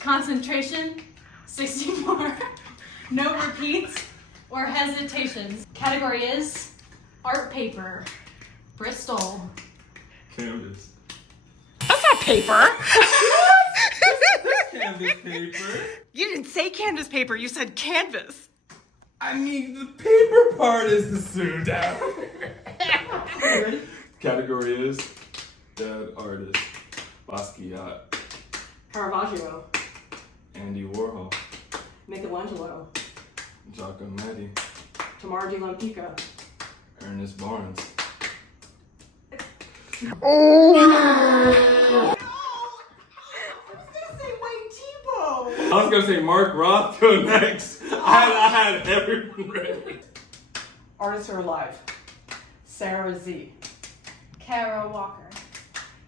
Concentration, 64. No repeats or hesitations. Category is art paper. Bristol. Canvas. That's not paper. That's canvas paper. You didn't say canvas paper, you said canvas. I mean, the paper part is the pseudo. Ready? Category is dead artist. Basquiat. Caravaggio. Andy Warhol. Michelangelo. Giacometti. Tamara de Lampica. Ernest Barnes. I was gonna say Mark Rothko next. I had everyone ready. Artists are alive. Sarah Z. Kara Walker.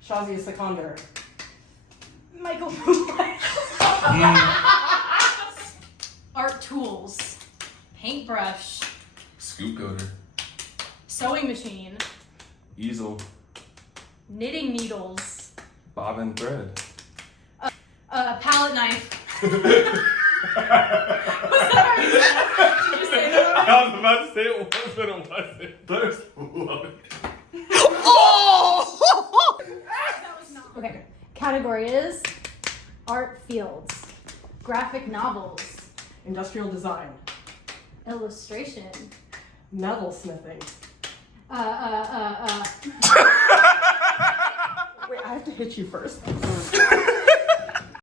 Shazia Sikander. Michael Bublé. Art tools. Paintbrush. Scoop coder. Sewing machine. Easel. Knitting needles. Bobbin thread. Palette knife. Was that already said? Did you say that already? I was about to say it was, but it wasn't. There's love it. Oh! That was not. Okay. Category is art fields. Graphic novels. Industrial design. Illustration. Metalsmithing. Wait, I have to hit you first.